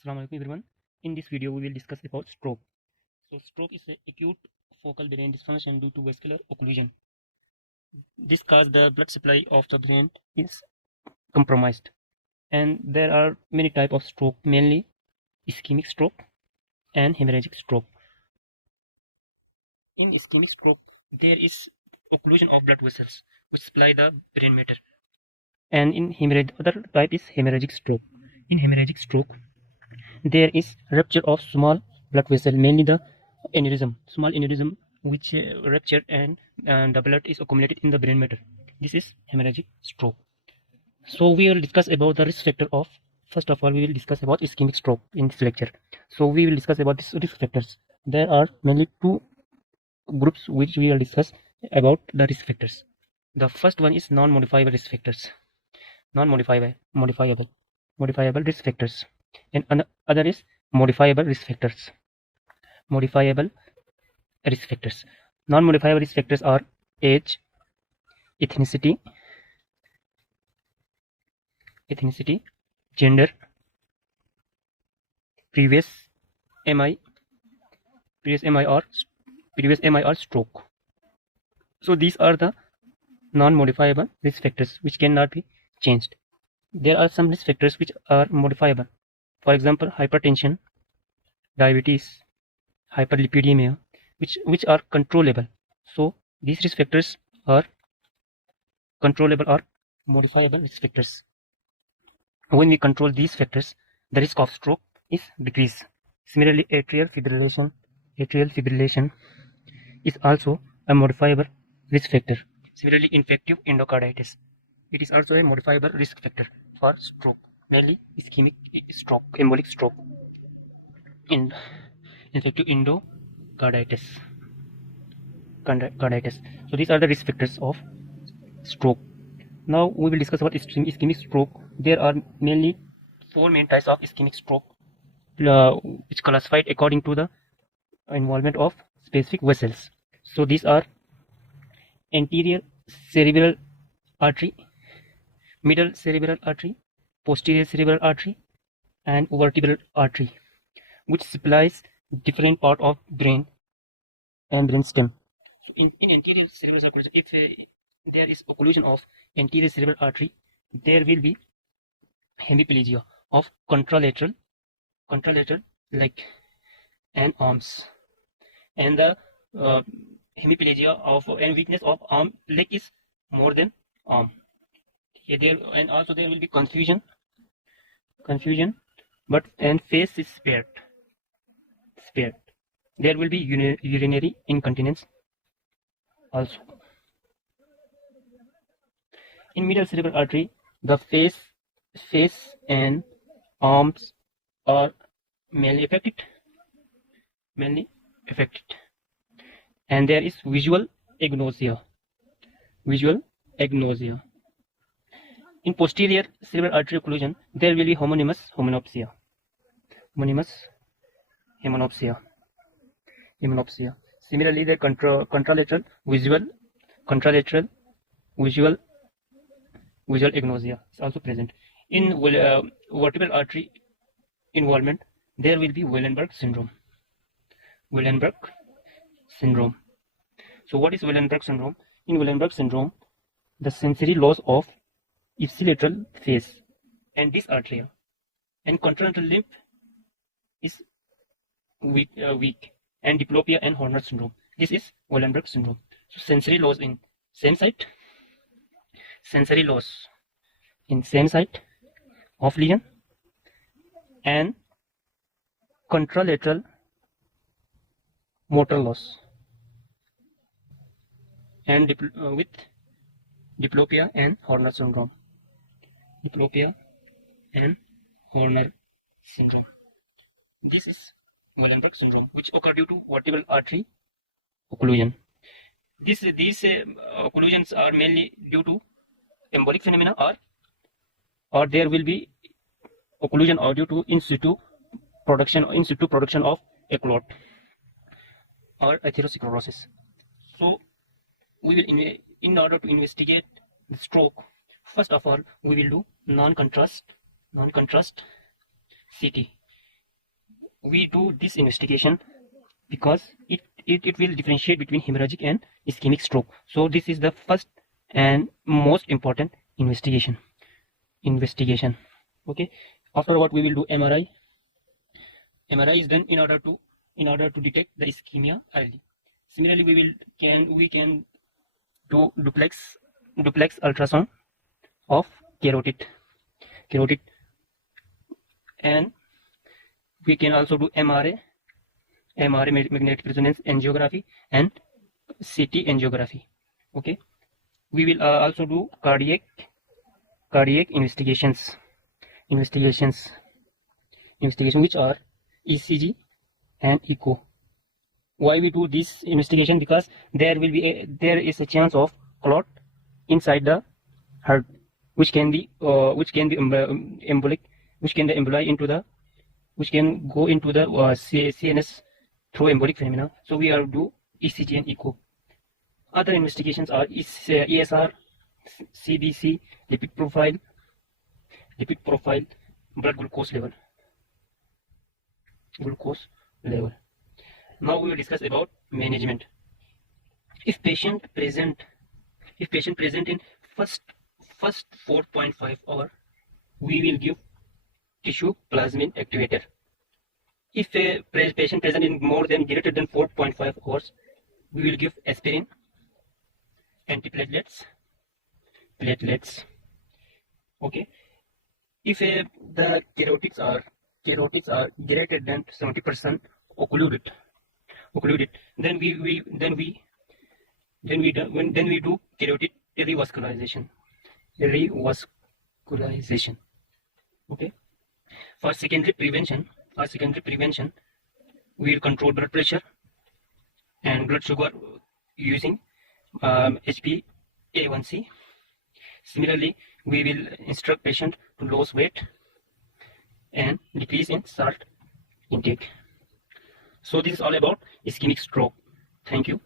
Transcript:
Assalamu alaikum everyone. In this video we will discuss about stroke. So stroke is an acute focal brain dysfunction due to vascular occlusion. This causes the blood supply of the brain is compromised. And there are many types of stroke, mainly ischemic stroke and hemorrhagic stroke. In ischemic stroke there is occlusion of blood vessels which supply the brain matter. And in other type is hemorrhagic stroke. In hemorrhagic stroke there is rupture of small blood vessel, mainly the aneurysm, small aneurysm which ruptured and the blood is accumulated in the brain matter. This is hemorrhagic stroke. So we will discuss about the risk factor of, first of all we will discuss about ischemic stroke in this lecture. So we will discuss about these risk factors. There are mainly two groups which we will discuss about the risk factors. The first one is non-modifiable risk factors, non-modifiable risk factors, and other is modifiable risk factors. Non-modifiable risk factors are age, ethnicity, gender, previous MI or stroke. So these are the non-modifiable risk factors which cannot be changed. There are some risk factors which are modifiable. For example, hypertension, diabetes, hyperlipidemia, which are controllable. So these risk factors are controllable or modifiable risk factors. When we control these factors, the risk of stroke is decreased. Similarly, atrial fibrillation is also a modifiable risk factor. Similarly, infective endocarditis, it is also a modifiable risk factor for stroke, mainly ischemic stroke, embolic stroke, in infective endocarditis. So these are the risk factors of stroke. Now we will discuss about ischemic stroke. There are mainly four main types of ischemic stroke, which classified according to the involvement of specific vessels. So these are anterior cerebral artery, middle cerebral artery, posterior cerebral artery, and vertebral artery, which supplies different part of brain and brain stem. So in anterior cerebral artery, if there is occlusion of anterior cerebral artery, there will be hemiplegia of contralateral leg and arms, and the hemiplegia of and weakness of arm, leg is more than arm. And also there will be confusion, but and face is spared. There will be urinary incontinence also. In middle cerebral artery, the face and arms are mainly affected, and there is visual agnosia. In posterior cerebral artery occlusion, there will be homonymous hemopsia. Similarly, the contralateral visual agnosia is also present. In vertebral artery involvement, there will be Wallenberg syndrome. So what is Wallenberg syndrome? In Wallenberg syndrome, the sensory loss of ipsilateral face and dysarthria, and contralateral limb is weak, and diplopia and Horner syndrome. This is Wallenberg syndrome. So sensory loss in same site of lesion, and contralateral motor loss, and with diplopia and Horner syndrome. This is Wallenberg syndrome, which occur due to vertebral artery occlusion. These occlusions are mainly due to embolic phenomena, or there will be occlusion or due to in situ production of a clot or atherosclerosis. So we will, in order to investigate the stroke, first of all we will do non-contrast CT. we do this investigation because it will differentiate between hemorrhagic and ischemic stroke. So this is the first and most important investigation. Okay, after what we will do MRI. MRI is done in order to detect the ischemia early. Similarly, we can do duplex ultrasound of carotid, and we can also do MRA magnetic resonance angiography and CT angiography. Okay, we will also do cardiac investigations which are ECG and echo. Why we do this investigation? Because there is a chance of clot inside the heart, which can emboli into the, which can go into the CNS through embolic phenomena. So we are do ECG and echo. Other investigations are ESR, CBC, lipid profile, blood glucose level. Now we will discuss about management. If patient present in first 4.5 hour, we will give tissue plasmin activator. If a patient present in greater than 4.5 hours, we will give aspirin, antiplatelets, platelets. Okay. If the carotids are greater than 70% occluded, then we do carotid revascularization. Okay. For secondary prevention, we will control blood pressure and blood sugar using HbA1c. Similarly, we will instruct patient to lose weight and decrease in salt intake. So this is all about ischemic stroke. Thank you.